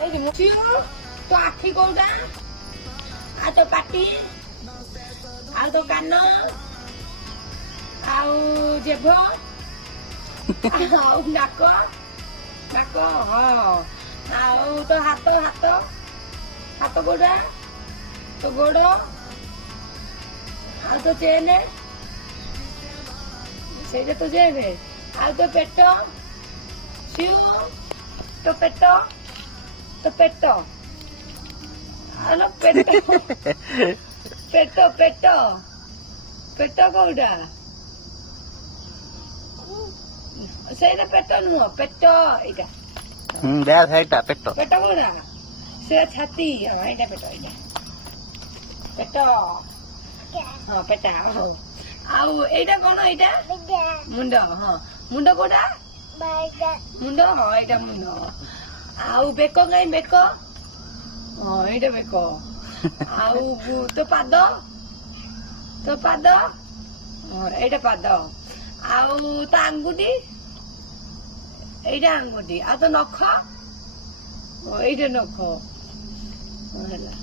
ଏଇଠି ମୁଠିରୁ ତୋ ଆଖି କୋଉଟା ଆଉ ତୋ ପାଟି ଆଉ ତୋ କାନ ଆଉ ଜିଭ ଆଉ ନାକ ନାକ ହଁ ଆଉ ତୋ ହାତ ହାତ ହାତ କୋଉଟା ତୋ ଗୋଡ ଆଉ ତୋ ଚେନ ସେଇଟା ତୋ ଚେନ ଆଉ ତୋ ପେଟ ଶିଉ ତୋ ପେଟ ଆଲୋ ପେଟ ପେଟ ପେଟ ପେଟ କୋଉଟା ସେଇଟା ପେଟ ନୁହଁ ପେଟ ଏଇଟା ପେଟ ପେଟ କୋଉଟା ସେ ଛାତି ଏଇଟା ପେଟ ଏଇଟା ପେଟ ହଁ ପେଟ ହଉ ଆଉ ଏଇଟା କଣ ଏଇଟା ମୁଣ୍ଡ ହଁ ମୁଣ୍ଡ କୋଉଟା ମୁଣ୍ଡ ହଁ ଏଇଟା ମୁଣ୍ଡ ଆଉ ବେକ କାଇଁ ବେକ ହଁ ଏଇଟା ବେକ ଆଉ ତୋ ପାଦ ହଁ ଏଇଟା ପାଦ ଆଉ ତୋ ଆଙ୍ଗୁଠି ଏଇଟା ଆଙ୍ଗୁଠି ଆଉ ତୋ ନଖ ଏଇଟା ନଖ ହେଲା।